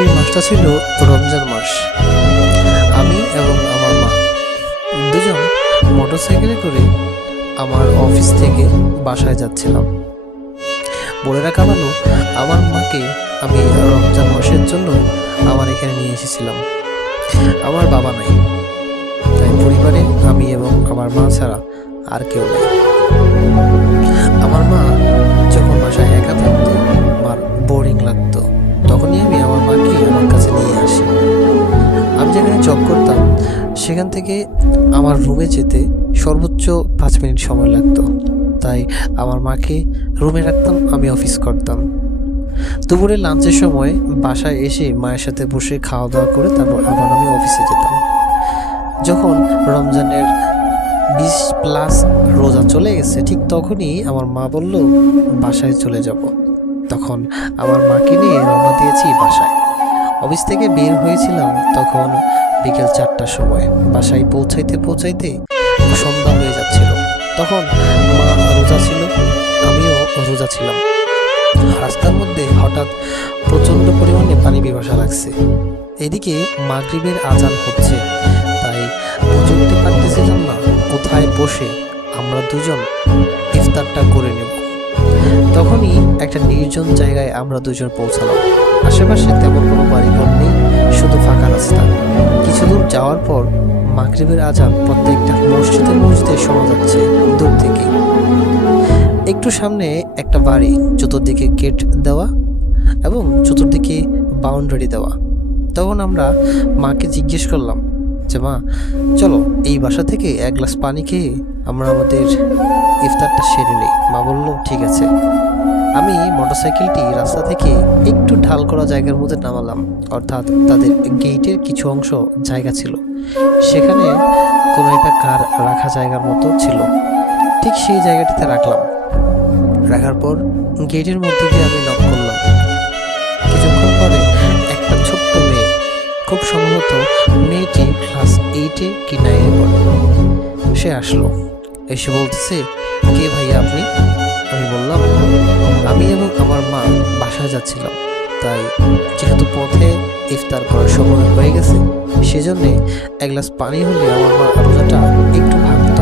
সেই মাসটা ছিল রমজান মাস। আমি এবং আমার মা দুজন মোটরসাইকেলে করে আমার অফিস থেকে বাসায় যাচ্ছিলাম। বলে রাখা ভালো, আমার মাকে আমি রমজান মাসের জন্য আমার এখানে নিয়ে এসেছিলাম। আমার বাবা নাই, তাই পরিবারে আমি এবং আমার মা ছাড়া আর কেউ নেই। আমার মা যখন বাসায় একা থাকতো, আমার বোরিং লাগতো, তখনই আমি আমার মাকে আমার কাছে নিয়ে আসি। আমি যেখানে জব করতাম সেখান থেকে আমার রুমে যেতে সর্বোচ্চ 5 মিনিট সময় লাগতো, তাই আমার মাকে রুমে রাখতাম, আমি অফিস করতাম। দুপুরে লাঞ্চের সময় বাসায় এসে মায়ের সাথে বসে খাওয়া দাওয়া করে তারপর আবার আমি অফিসে যেতাম। যখন রমজানের 20+ রোজা চলে গেছে, ঠিক তখনই আমার মা বলল বাসায় চলে যাব। তখন আমার মাকে নিয়ে রওনা দিয়েছি বাসায়। অফিস থেকে বের হয়েছিলাম তখন বিকেল 4টার সময়। বাসায় পৌঁছাইতে সন্ধ্যা হয়ে যাচ্ছিল। তখন মা রোজা ছিল, আমিও রোজা ছিলাম। রাস্তার মধ্যে হঠাৎ প্রচণ্ড পরিমাণে পানি পিপাসা লাগছে। এদিকে মাগরিবের আজান হচ্ছে, তাই বুঝে উঠতে পারতেছিলাম না কোথায় বসে আমরা দুজন ইফতারটা করে নেব। তখনই একটা নির্জন জায়গায় আমরা দুজন পৌঁছালাম। আশেপাশে তেমন কোনো বাড়িঘর নেই, শুধু ফাঁকা রাস্তা। কিছু দূর যাওয়ার পর মাগরিবের আজান প্রত্যেকটা মসজিদে শোনা যাচ্ছে দূর থেকে। একটু সামনে একটা বাড়ি, চতুর্দিকে গেট দেওয়া এবং চতুর্দিকে বাউন্ডারি দেওয়া। তখন আমরা মাকে জিজ্ঞেস করলাম যে মা, চলো এই বাসা থেকে 1 গ্লাস পানি খেয়ে আমরা আমাদের ইফতারটা সেরে নিই। মা বলল ঠিক আছে। আমি মোটরসাইকেলটি রাস্তা থেকে একটু ঢাল করা জায়গার মধ্যে নামালাম, অর্থাৎ তাদের গেটের কিছু অংশ জায়গা ছিল, সেখানে কোনো একটা কার রাখা জায়গার মতো ছিল। ঠিক সেই জায়গাটিতে রাখার পর গেটের মধ্যে গিয়ে আমি নক করলাম। কিছুক্ষণ পরে একটা ছোট্ট মেয়ে, খুব সম্ভবত মেয়েটি ক্লাস 8-এ কি 9-এ পড়ে, সে আসলো। এসে বলতেছে, কে ভাইয়া আপনি? আমি বললাম আমি এবং আমার মা বাসায় যাচ্ছিলাম, তাই যেহেতু পথে ইফতার করার সময় হয়ে গেছে, সেজন্যে 1 গ্লাস পানি হলে আমার মা রোজাটা একটু ভাঙত,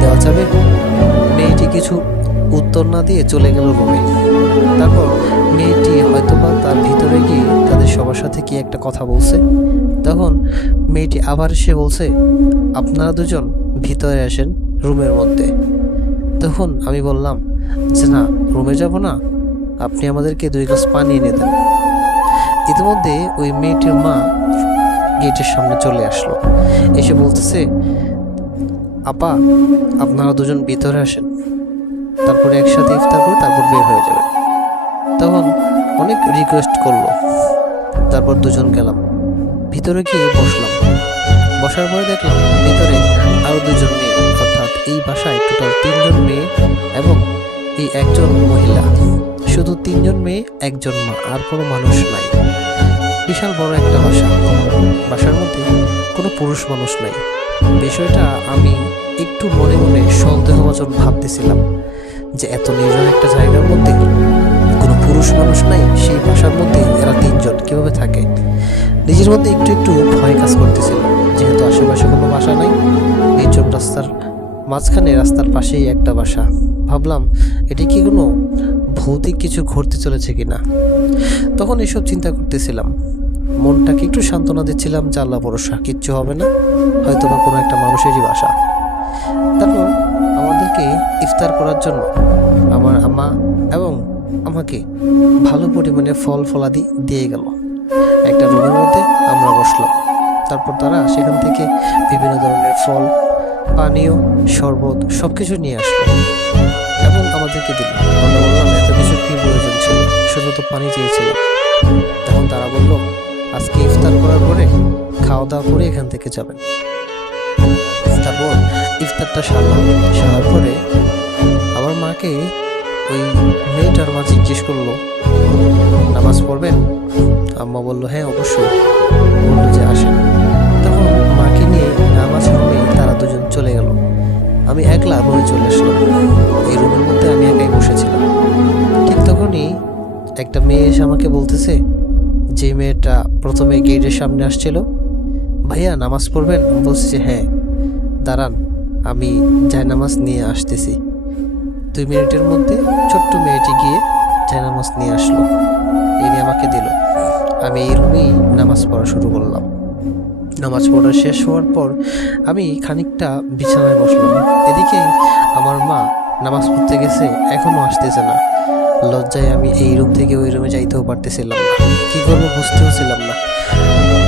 দেওয়া যাবে? মেয়েটি কিছু উত্তর না দিয়ে চলে গেল রুমে। তারপর মেয়েটি হয়তোবা তার ভিতরে গিয়ে তাদের সবার সাথে কি একটা কথা বলছে। তখন মেয়েটি আবার এসে বলছে, আপনারা দুজন ভিতরে আসেন রুমের মধ্যে। তখন আমি বললাম যে না, রুমে যাব না, আপনি আমাদেরকে 2 গ্লাস পানি এনে দেন। ইতিমধ্যে ওই মেয়েটির মা গেটের সামনে চলে আসলো। এসে বলতেছে, আপা আপনারা দুজন ভিতরে আসেন, তারপরে একসাথে ইফতার করে তারপর বের হয়ে যাবে। তখন অনেক রিকোয়েস্ট করলো, তারপর দুজন গেলাম, ভিতরে গিয়ে বসলাম। বসার পরে দেখলাম ভিতরে আরও 2জন মেয়ে, অর্থাৎ এই বাসায় টোটাল 3জন মেয়ে এবং এই একজন মহিলা। শুধু 3জন মেয়ে, 1জন মা, আর কোনো মানুষ নাই। বিশাল বড় একটা বাসার মধ্যে কোনো পুরুষ মানুষ নাই। বিষয়টা আমি একটু মনে মনে সন্দেহভাজন ভাবতেছিলাম যে এত নির্জন একটা জায়গার মধ্যে কোনো পুরুষ মানুষ নাই, সেই বাসার মধ্যে এরা 3জন কীভাবে থাকে? নিজের মধ্যে একটু ভয় কাজ করতেছিল, যেহেতু আশেপাশে কোনো বাসা নাই, নির্জন রাস্তার মাঝখানে, রাস্তার পাশেই একটা বাসা। ভাবলাম এটি কি কোনো ভৌতিক কিছু ঘটতে চলেছে কিনা। তখন এসব চিন্তা করতেছিলাম, মনটাকে একটু সান্ত্বনা দিচ্ছিলাম যে আল্লাহ ভরসা, কিচ্ছু হবে না, হয়তো বা কোনো একটা মানুষেরই বাসা। তারপর আমাদেরকে ইফতার করার জন্য আমার আম্মা এবং আমাকে ভালো পরিমাণে ফলাদি দিয়ে গেল। একটা রুমের মধ্যে আমরা বসলাম। তারপর তারা সেখান থেকে বিভিন্ন ধরনের ফল, পানীয়, শরবত সব কিছু নিয়ে আসলো এবং আমাদেরকে দিল। আমরা বললাম এত কিছু কি প্রয়োজন ছিল, শুধু তো পানি চেয়েছিলাম। তখন তারা বলল, আজকে ইফতার করার পরে খাওয়া দাওয়া করে এখান থেকে যাবেন। তারপর ইফতারটা সারার পরে আমার মাকে ওই মেয়েটার মা জিজ্ঞেস করলো, নামাজ পড়বেন? আম্মা বলল হ্যাঁ অবশ্যই। বললো যে আসেন। তখন মাকে নিয়ে নামাজ রুমে তারা দুজন চলে গেল। আমি একলা রুমে চলে আসলাম। এই রুমের মধ্যে আমি একাই বসেছিলাম। ঠিক তখনই একটা মেয়ে এসে আমাকে বলতেছে যে মেয়েটা প্রথমে গেটের সামনে আসছিল, ভাইয়া নামাজ পড়বেন? বলছি যে হ্যাঁ, দাঁড়ান আমি জায়নামাজ নিয়ে আসতেছি। 2 মিনিটের মধ্যে ছোট্ট মেয়েটি গিয়ে জায়নামাজ নিয়ে আসলো, এনে আমাকে দিল। আমি এই রুমেই নামাজ পড়া শুরু করলাম। নামাজ পড়া শেষ হওয়ার পর আমি খানিকটা বিছানায় বসলাম। এদিকে আমার মা নামাজ পড়তে গেছে, এখনো আসতেছে না। লজ্জায় আমি এই রুম থেকে ওই রুমে যাইতেও পারতেছিলাম না, কি করবো বুঝতেও ছিলাম না।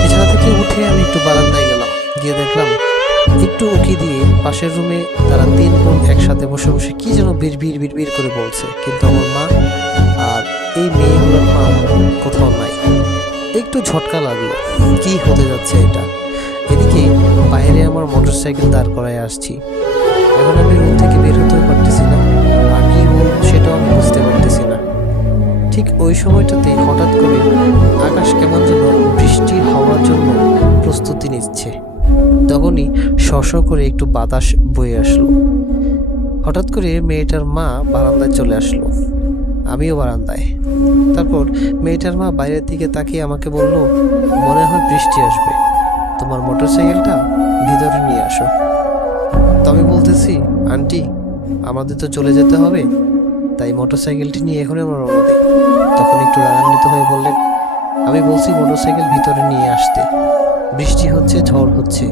বিছানা থেকে উঠে আমি একটু বারান্দায় গেলাম, গিয়ে দেখলাম একটু উকি দিয়ে পাশের রুমে তারা 3 বোন একসাথে বসে বসে কি যেন বিড় করে বলছে, কিন্তু আমার মা আর এই মেয়েগুলোর মা কোথাও নাই। একটু ঝটকা লাগলো, কি হতে যাচ্ছে এটা। এদিকে বাইরে আমার মোটরসাইকেল দাঁড় করায় আসছি। এখন আমি রুম থেকে বের হতেও পারতেছি না, আর কি বলবো সেটাও আমি বুঝতে পারতেছি না। ঠিক ওই সময়টাতে হঠাৎ করে আকাশ কেমন যেন বৃষ্টি হওয়ার জন্য প্রস্তুতি নিচ্ছে। তখনই শশ করে একটু বাতাস বয়ে আসলো। হঠাৎ করে মেয়েটার মা বারান্দায় চলে আসলো, আমিও বারান্দায়। তারপর মেয়েটার মা বাইরের দিকে তাকিয়ে আমাকে বলল, মনে হয় বৃষ্টি আসবে, তোমার মোটরসাইকেলটা ভিতরে নিয়ে আসো। তো আমি বলতেছি, আন্টি আমাদের তো চলে যেতে হবে, তাই মোটরসাইকেলটি নিয়ে এখনই আমরা রওনা দিই। তখন একটু রাগান্বিত হয়ে বললেন, আমি বলছি মোটরসাইকেল ভিতরে নিয়ে আসতে, বৃষ্টি হচ্ছে, ঝড় হচ্ছে,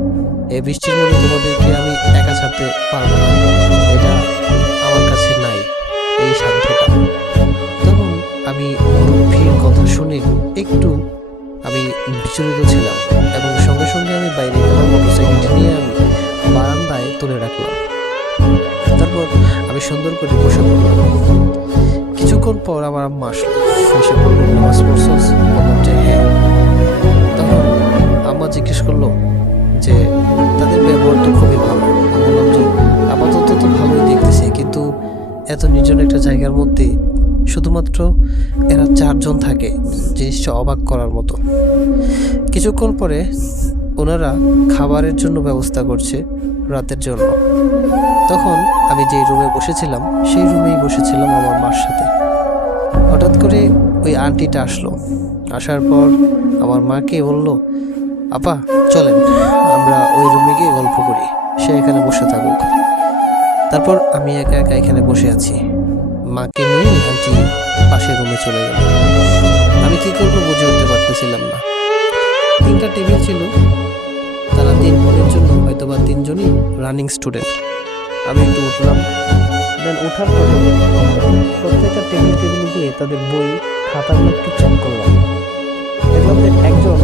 এই বৃষ্টির মধ্যে তোমাদেরকে আমি একা ছাড়তে পারবো না, এটা আমার কাছে নাই এই সাধ্যটা। তখন আমি মুরব্বির কথা শুনে একটু আমি বিচলিত ছিলাম, এবং সঙ্গে সঙ্গে আমি বাইরে গেলাম, মোটরসাইকেলটি নিয়ে আমি বারান্দায় তুলে রাখলাম। তারপর আমি সুন্দর করে বসে পড়লাম। কিছুক্ষণ পর আমার আম্মা আসলো, এসে বলল, নামাজ পড়ছস? বললাম যে হ্যাঁ। তখন আম্মা জিজ্ঞেস করলো যে তাদের ব্যবহার তো খুবই ভালো। আমি বললাম যে আপাতত তো ভালোই দেখতেছি, কিন্তু এত নির্জন একটা জায়গার মধ্যে শুধুমাত্র এরা 4 জন থাকে, জিনিসটা অবাক করার মতো। কিছুক্ষণ পরে ওনারা খাবারের জন্য ব্যবস্থা করছে রাতের জন্য। তখন আমি যেই রুমে বসেছিলাম সেই রুমেই বসেছিলাম আমার মার সাথে। হঠাৎ করে ওই আন্টিটা আসলো, আসার পর আমার মাকে বলল, আপা চলেন আমরা ওই রুমে গিয়ে গল্প করি, সে এখানে বসে থাকুক। তারপর আমি একা একা এখানে বসে আছি, মাকে নিয়ে আন্টি পাশের রুমে চলে গেল। আমি কি করবো বুঝে উঠতে পারতেছিলাম না। 3টা টেবিল ছিল, তারা 3 বোনের জন্য হয়তো বা 3 জনই রানিং স্টুডেন্ট। আমি একটু উঠলাম, দেন ওঠার পরে প্রত্যেকটা টেবিলে গিয়ে তাদের বই খাতাগুলো একটু চেক করলাম। দেখলাম যে একজন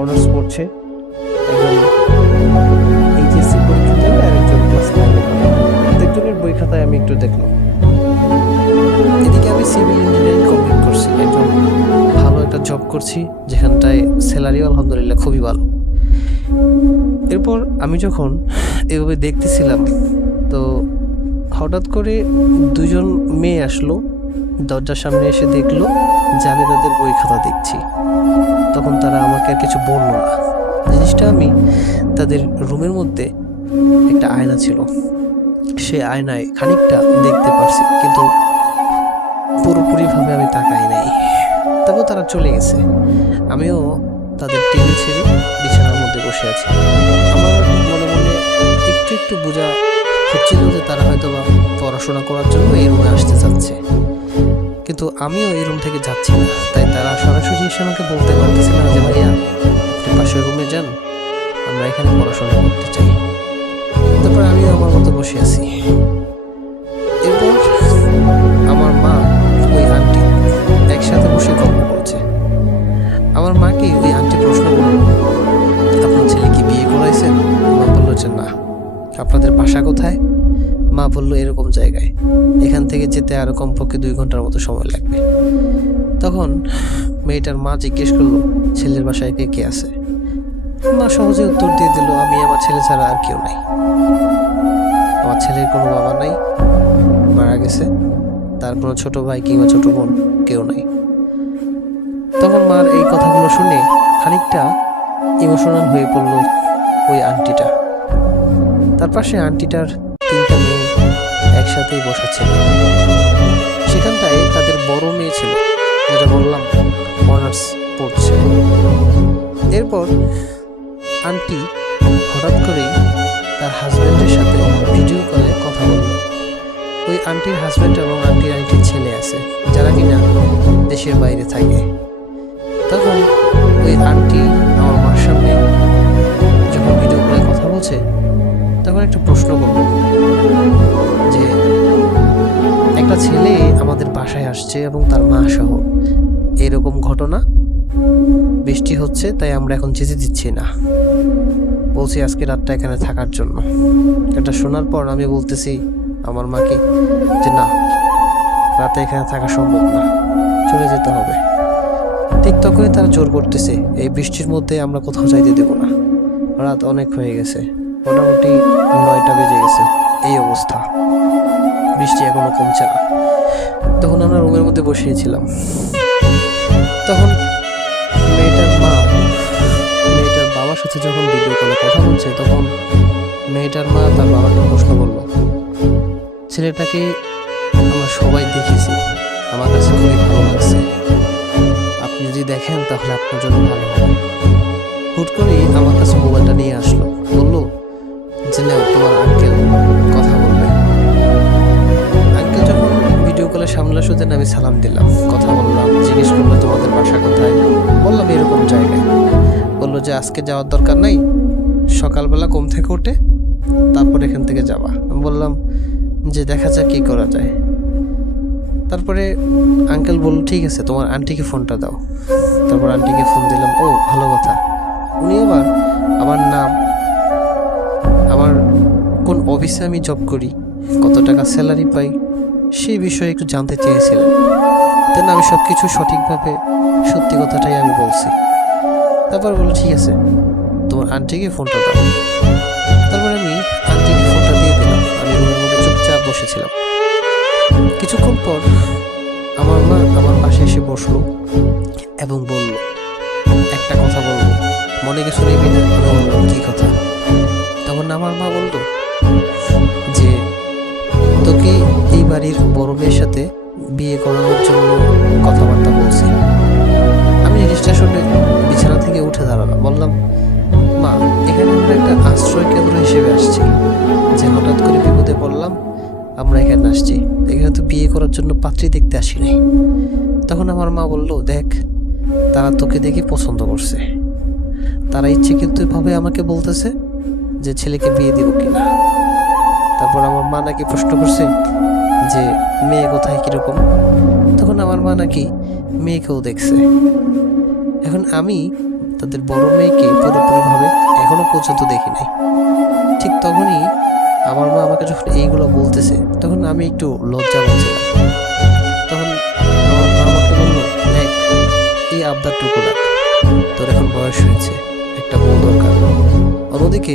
অনার্স পড়ছে, একজন এইচএসসি পরীক্ষা দেবে, আর একজন ক্লাস 9-এ। প্রত্যেকজনের বই খাতায় আমি একটু দেখলাম। এদিকে আমি সিভিল ইঞ্জিনিয়ারিং কমপ্লিট করছি, একজন ভালো একটা জব করছি, যেখানটায় স্যালারিও আলহামদুলিল্লাহ খুবই ভালো। এরপর আমি যখন এভাবে দেখতেছিলাম, তো হঠাৎ করে 2 জন মেয়ে আসলো, দরজার সামনে এসে দেখলো যে আমি তাদের বই খাতা দেখছি। তখন তারা আমাকে আর কিছু বললো না। জিনিসটা আমি তাদের রুমের মধ্যে একটা আয়না ছিল, সে আয়নায় খানিকটা দেখতে পারছি, কিন্তু পুরোপুরিভাবে আমি তাকাই নাই। তারপর তারা চলে গেছে, আমিও তাদের টেবিল ছেড়ে বিছানার মধ্যে বসে আছি। আমার মনে মনে একটু একটু বোঝা হচ্ছিল যে তারা হয়তো বা পড়াশোনা করার জন্য এই রুমে আসতে চাচ্ছে, কিন্তু আমিও এই রুম থেকে যাচ্ছি না। তাই তারা সরাসরি এসে আমাকে বলতে পারতেছে না যে ভাইয়া আপনি পাশের রুমে যান, আমরা এখানে পড়াশোনা করতে চাই। তারপর আমিও আমার মতো বসে আছি। এরপর আমার মা ওই আন্টি একসাথে বসে গল্প করছে। আমার মাকে ওই আন্টি প্রশ্ন করল, আপনার ছেলে কি বিয়ে করাইছেন? মা বলল যে না। আপনাদের বাসা কোথায়? মা বলল এরকম জায়গায়, এখান থেকে যেতে আরো কমপক্ষে 2 ঘন্টার মতো সময় লাগবে। তখন মেয়েটার মা জিজ্ঞেস করলো, ছেলের বাসায় কে কে আছে? মা সহজে উত্তর দিয়ে দিল, আমি আমার ছেলে ছাড়া আর কেউ নাই। আমার ছেলের কোনো বাবা নাই, মারা গেছে, তার কোনো ছোট ভাই কিংবা ছোট বোন কেউ নাই। তখন মার এই কথাগুলো শুনে খানিকটা ইমোশনাল হয়ে পড়ল ওই আন্টিটা। তার পাশে আন্টিটার 3টা মেয়ে একসাথেই বসা ছিল। সেখানটায় তাদের বড় মেয়ে ছিল, যেটা বললাম অনার্স পড়ছে। এরপর আন্টি হঠাৎ করেই তার হাজব্যান্ডের সাথে ভিডিও কলে কথা বলল। ওই আন্টির হাজব্যান্ড এবং আন্টির ছেলে আছে যারা কিনা দেশের বাইরে থাকে। তখন ওই আন্টি আমার মার সামনে যখন ভিডিও কলে কথা বলছে তখন একটা প্রশ্ন করল যে একটা ছেলে আমাদের বাসায় আসছে এবং তার মা সহ, এরকম ঘটনা, বৃষ্টি হচ্ছে তাই আমরা এখন যেতে দিচ্ছি না, বলছি আজকে রাতটা এখানে থাকার জন্য। এটা শোনার পর আমি বলতেছি আমার মাকে যে না, রাতে এখানে থাকা সম্ভব না, চলে যেতে হবে। ঠিক তখনই তারা জোর করতেছে এই বৃষ্টির মধ্যে আমরা কোথাও যাইতে দেবো না, রাত অনেক হয়ে গেছে, মোটামুটি 9টা বেজে গেছে, এই অবস্থা, বৃষ্টি এখনো কমছে না। তখন আমরা রুমের মধ্যে বসিয়েছিলাম। তখন মেয়েটার বাবার সাথে যখন ভিডিও কলে কথা বলছে তখন মেয়েটার মা তার বাবাকে প্রশ্ন করলো, ছেলেটাকে আমরা সবাই দেখেছি, আমার কাছে খুবই ভালো লাগছে, আপনি যদি দেখেন তাহলে আপনার জন্য ভালো হবে। হুট করেই আমার কাছে মোবাইলটা নিয়ে আসলো, বললো যে নাও তোমার আঙ্কেল কথা বলবে। আঙ্কেল যখন ভিডিও কলে সামনে আসো দেন আমি সালাম দিলাম, কথা বললাম, জিজ্ঞেস করলো তোমাদের বাসা কোথায়, বললাম এরকম জায়গায়। বললো যে আজকে যাওয়ার দরকার নাই, সকালবেলা ঘুম থেকে উঠে তারপর এখান থেকে যাবা। আমি বললাম যে দেখা যাক কী করা যায়। তারপরে আঙ্কেল বলল ঠিক আছে তোমার আন্টিকে ফোনটা দাও। তারপর আন্টিকে ফোন দিলাম। ও ভালো কথা, উনি আবার আমার নাম, আমার কোন অফিসে আমি জব করি, কত টাকা স্যালারি পাই, সেই বিষয়ে একটু জানতে চেয়েছিলেন। তেন আমি সব কিছু সঠিকভাবে সত্যি কথাটাই আমি বলছি। তারপর বললো ঠিক আছে তোমার আন্টিকে ফোনটা দাও। তারপর আমি আন্টিকে ফোনটা দিয়ে দিলাম। আমি রুমের মধ্যে চুপচাপ বসেছিলাম। কিছুক্ষণ পর আমার মা আমার পাশে এসে বসলো এবং বলল একটা কথা বলবো, মনে কিছু নেবি না? আমি বললাম কী কথা? তখন আমার মা বলল যে তোকে এই বাড়ির বড় মেয়ের সাথে বিয়ে করানোর জন্য কথাবার্তা বলছি। আমি জিনিসটা শুনে বিছানা থেকে উঠে দাঁড়ালাম। বললাম মা, এখানে আমরা একটা আশ্রয় কেন্দ্র হিসেবে আসছি, যে হঠাৎ করে বিপদে পড়লাম আমরা এখানে আসছি, এখানে তো বিয়ে করার জন্য পাত্রী দেখতে আসি নাই। তখন আমার মা বলল দেখ, তারা তোকে দেখে পছন্দ করছে, তারা ইচ্ছে কিন্তু ভাবে আমাকে বলতেছে যে ছেলেকে বিয়ে দিব কিনা। তারপর আমার মা নাকি প্রশ্ন করছে যে মেয়ে কোথায়, কিরকম। তখন আমার মা নাকি মেয়েকেও দেখছে। এখন আমি তাদের বড় মেয়েকে পুরোপুরিভাবে এখনো পর্যন্ত দেখি নাই। ঠিক তখনই আমার মা আমাকে যখন এইগুলো বলতেছে তখন আমি একটু লজ্জা পাচ্ছিলাম। তখন আমার মা আমাকে বললো দেখ, এই আবদারটুকু রাখ, তোর এখন বয়স হয়েছে, একটা বউ দরকার। অন্যদিকে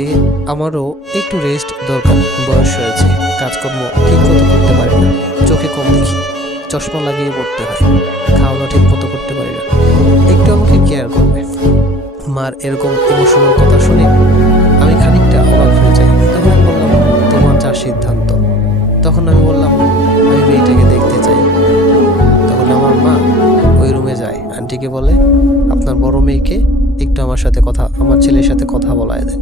আমারও একটু রেস্ট দরকার, বয়স হয়েছে, কাজকর্ম ঠিক মতো করতে পারি না, চোখে কম দেখি, চশমা লাগিয়ে পড়তে হয়, খাওয়া দাওয়া ঠিক মতো করতে পারি না, একটু আমাকে কেয়ার করবে। মার এরকম ইমোশনাল কথা শুনে আমি খানিকটা অবাক হয়ে যাই। তখন আমি বললাম তোমার যা সিদ্ধান্ত। তখন আমি বললাম আমি মেয়েটাকে দেখতে চাই। তখন আমার মা ওই রুমে যায়, আন্টিকে বলে আপনার বড় মেয়েকে একটু আমার ছেলের সাথে কথা বলায় দেন।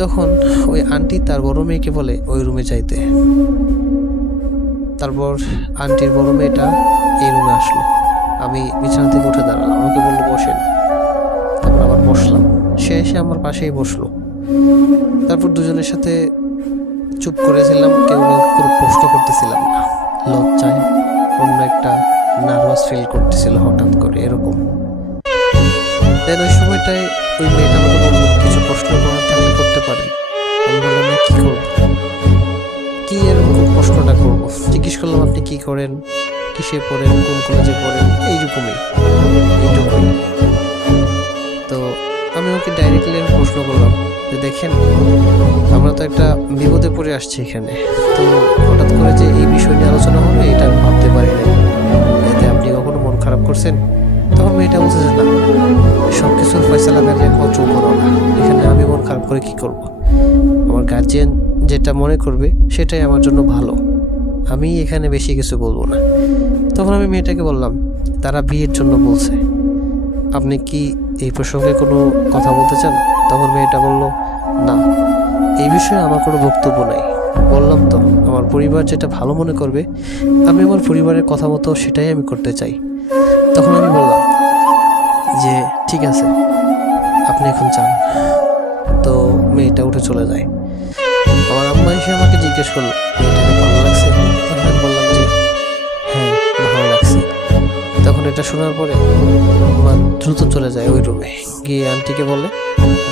তখন ওই আন্টি তার বড় মেয়েকে বলে ওই রুমে যাইতে। তারপর আন্টির বড় মেয়েটা এই রুমে আসলো। আমি বিছানা থেকে উঠে দাঁড়ালাম, আমাকে বললো বসেন। তারপর আবার বসলাম, সে এসে আমার পাশেই বসলো। তারপর দুজনের সাথে চুপ করেছিলাম, কেউ কাউকে প্রশ্ন করতেছিলাম না, লজ্জায় অন্য একটা নার্ভাস ফিল করতেছিল হঠাৎ করে এরকম। দেন ওই সময়টায় ওই মেয়েটা আমাকে বললো কিছু প্রশ্ন করার থাকলে করতে পারেন। আমি বললাম না কী করবো, কি এরকম প্রশ্নটা করবো। জিজ্ঞেস করলাম আপনি কি করেন, কিসে পড়েন, কোন কলেজে পড়েন, এইটুকুই। তো আমি ওকে ডাইরেক্টলি প্রশ্ন করলাম যে দেখেন আমরা তো একটা বিপদে পড়ে আসছি এখানে, তো হঠাৎ করে যে এই বিষয় নিয়ে আলোচনা হবে এটা আমি ভাবতে পারি না, এতে আপনি কখনো মন খারাপ করছেন? তখন মেয়েটা বলছে যে না, সব কিছুর ফয়সালা গাড়ি একমাত্র উপরওয়ালা, এখানে আমি মন খারাপ করে কি করব? আমার গার্জিয়ান যেটা মনে করবে সেটাই আমার জন্য ভালো, আমি এখানে বেশি কিছু বলবো না। তখন আমি মেয়েটাকে বললাম তারা বিয়ের জন্য বলছে, আপনি কি এই প্রসঙ্গে কোনো কথা বলতে চান? তখন মেয়েটা বলল, না, এই বিষয়ে আমার কোনো বক্তব্য নাই। বললাম তো, আমার পরিবার যেটা ভালো মনে করবে আমি আমার পরিবারের কথা মতো সেটাই আমি করতে চাই। তখন আমি বললাম যে ঠিক আছে, আপনি এখন চান। তো মেয়েটা উঠে চলে যায়। আমার আম্মা এসে আমাকে জিজ্ঞেস করলো, মেয়েটাকে ভালো লাগছে? তখন আমি বললাম যে হ্যাঁ, ভালো লাগছে। তখন এটা শোনার পরে মা দ্রুত চলে যায় ওই রুমে, গিয়ে আন্টিকে বলে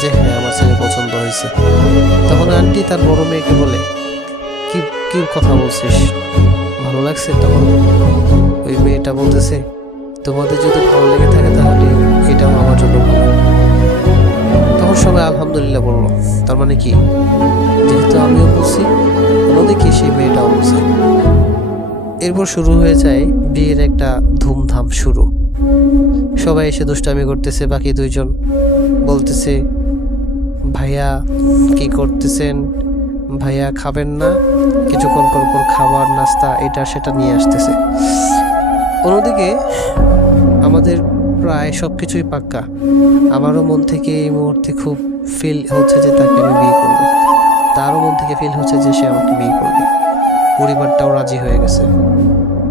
যে হ্যাঁ, আমার ছেলে পছন্দ হয়েছে। তখন আন্টি তার বড় মেয়েকে বলে, কি কি কথা বলছিস, ভালো লাগছে? তখন ওই মেয়েটা বলতেছে, তোমাদের যদি ভালো লেগে থাকে তাহলে এটাও আমার জন্য ভালো। তখন সবাই আলহামদুলিল্লাহ বলল। তার মানে কি, যেহেতু আমিও বলছি, অন্যদিকে সেই মেয়েটাও বলছে। এরপর শুরু হয়ে যায় বিয়ের একটা ধুমধাম শুরু। সবাই এসে দুষ্টামি করতেছে। বাকি দুইজন বলতেছে, ভাইয়া কি করতেছেন, ভাইয়া খাবেন না? কিছুক্ষণ পর পর খাবার নাস্তা এটা সেটা নিয়ে আসতেছে। অন্যদিকে আমাদের প্রায় সব কিছুই পাক্কা। আমারও মন থেকে এই মুহূর্তে খুব ফিল হচ্ছে যে তাকে আমি বিয়ে করবো, তারও মন থেকে ফিল হচ্ছে যে সে আমাকে বিয়ে করবে। পরিবারটাও রাজি হয়ে গেছে।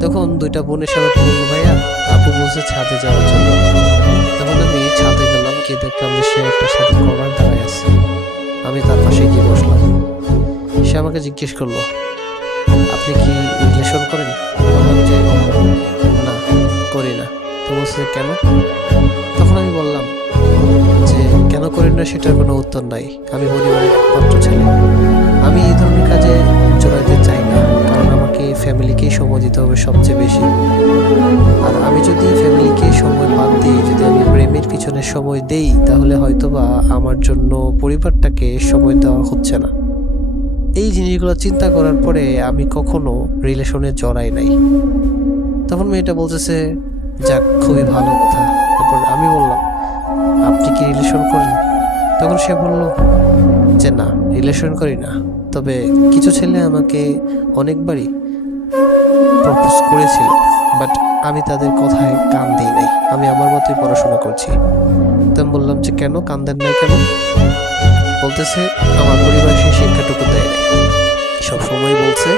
তখন দুইটা বোনের সাথে বলল, ভাইয়া আপু বলছে ছাদে যাওয়ার জন্য। তখন আমি ছাদে গেলাম, গিয়ে দেখলাম যে সে একটা সাথে কর্নার দাঁড়ায় আছে। আমি তার পাশে গিয়ে বসলাম। সে আমাকে জিজ্ঞেস করলো, আপনি কি রিলেশন করেন? বললাম যে না, করি না। তো বলছে কেন? তখন আমি বললাম যে কেন করেন না সেটার কোনো উত্তর নাই, আমি পরিবারের একমাত্র ছেলে, আমি এই ধরনের কাজে জড়াইতে চাই না, কারণ আমাকে ফ্যামিলিকেই সময় দিতে হবে সবচেয়ে বেশি। আর আমি যদি ফ্যামিলিকে সময় বাদ দিই, যদি আমি প্রেমের পিছনে সময় দেই, তাহলে হয়তোবা আমার জন্য পরিবারটাকে সময় দেওয়া হচ্ছে না। এই জিনিসগুলো চিন্তা করার পরে আমি কখনো রিলেশনে জড়াই নাই। তখন মেয়েটা বলতেছে, যাক, খুবই ভালো কথা। তারপর আমি বললাম, আপনি কি রিলেশন করেন? তখন সে বলল যে না, রিলেশন করি না, তবে কিছু ছেলে আমাকে অনেকবারই প্রপোজ করেছিল, বাট আমি তাদের কথায় কান দিই নাই, আমি আমার মতোই পড়াশোনা করছি। তো আমি বললাম যে কেন কান দেন নাই কেন? বলতেছে, আমার পরিবার সেই শিক্ষাটুকু দেয় নাই, সবসময় বলছে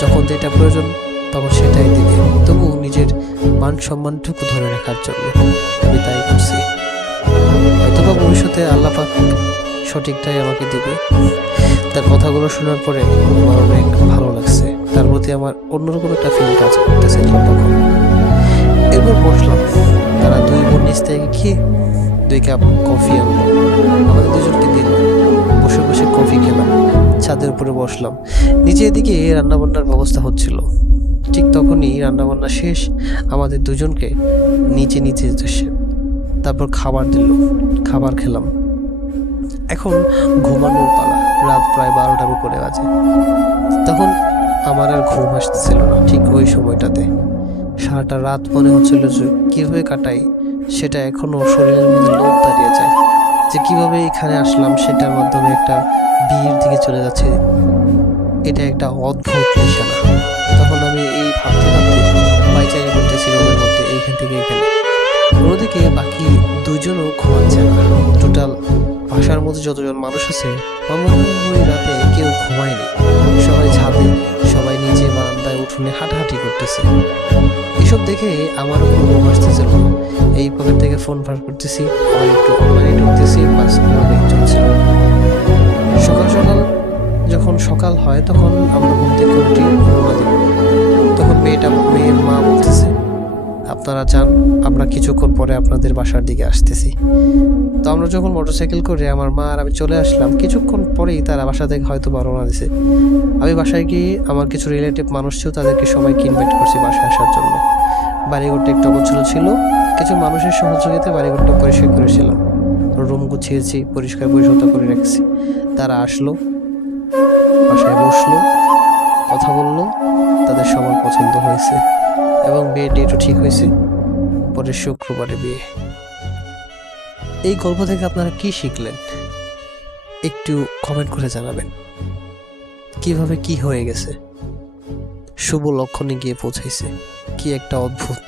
যখন যেটা প্রয়োজন তখন সেটাই দিবে, তবু নিজের মান সম্মানটুকু ধরে রাখার জন্য আমি তাই করছি। হয়তোবা ভবিষ্যতে আল্লাহ পাক সঠিকটাই আমাকে দিবে। তার কথাগুলো শোনার পরে আমার অনেক ভালো লাগছে, তার প্রতি আমার অন্যরকম একটা ফিল কাজ করতেছে তখন। এরপর বসলাম, তারা দুই বোন নিচ থেকে খেয়ে 2 কাপ কফি আনলো, আমাদের দুজনকে দিল। বসে বসে কফি খেলাম, ছাদের উপরে বসলাম। নিচে এদিকে রান্নাবান্নার ব্যবস্থা হচ্ছিল। ঠিক তখনই রান্নাবান্না শেষ, আমাদের দুজনকে নিচে নিচে এসে তারপর খাবার দিল, খাবার খেলাম। এখন ঘুমানোর পালা, রাত প্রায় 12টার উপরে বাজে। তখন আমার আর ঘুম আসতেছিল না। ঠিক ওই সময়টাতে সারাটা রাত মনে হচ্ছিল যে কীভাবে কাটাই সেটা এখনো শরীরের মধ্যে লোভ দাঁড়িয়ে যায়, যে কিভাবে এখানে আসলাম সেটার মাধ্যমে একটা বিয়ের দিকে চলে যাচ্ছে, এটা একটা অদ্ভুত নিশানা। তখন আমি এই ভাবতে ভাবতে পাইচারি করতেছি রুমের মধ্যে, এইখান থেকে এখানে। অন্যদিকে বাকি দুজনও ঘুমাচ্ছে না। টোটাল বাসার মধ্যে যতজন মানুষ আছে, আমার ওই রাতে কেউ ঘুমায়নি। সবাই ছাদে, সবাই নিচে বারান্দায় উঠোনে হাঁটাহাঁটি করতেছে। এসব দেখে আমারও কোনো ঘুম আসতেছিল না। এই পকেট থেকে ফোন বার করতেছি, আবার একটু অনলাইনে ঢুকতেছি, বাস এভাবেই চলছিল। সকাল সকাল যখন সকাল হয় তখন আমরা ঘুম থেকে উঠি, রওনা দিব। তখন মেয়ের মা বলতেছে, আপনারা যান, আমরা কিছুক্ষণ পরে আপনাদের বাসার দিকে আসতেছি। তো আমরা যখন মোটরসাইকেল করে আমার মা আর আমি চলে আসলাম, কিছুক্ষণ পরেই তারা বাসা থেকে হয়তো বা রওনা দিছে। আমি বাসায় গিয়ে আমার কিছু রিলেটিভ মানুষ ছিল, তাদেরকে সবাইকে ইনভাইট করছি বাসায় আসার জন্য। বাড়িঘরটা একটু অগোছালো ছিল, কিছু মানুষের সহযোগিতায় বাড়িঘরটা পরিষ্কার করেছিলাম, রুম গুছিয়েছি, পরিষ্কার পরিচ্ছন্ন করে রেখেছি। তারা আসলো, বাসায় বসলো, কথা বললো, তাদের সবার পছন্দ হয়েছে এবং বিয়ে ডেটও ঠিক হয়েছে, পরের শুক্রবারে বিয়ে। এই গল্প থেকে আপনারা কি শিখলেন একটু কমেন্ট করে জানাবেন। কিভাবে কি হয়ে গেছে, শুভ লক্ষণে গিয়ে পৌঁছাইছে, কি একটা অদ্ভুত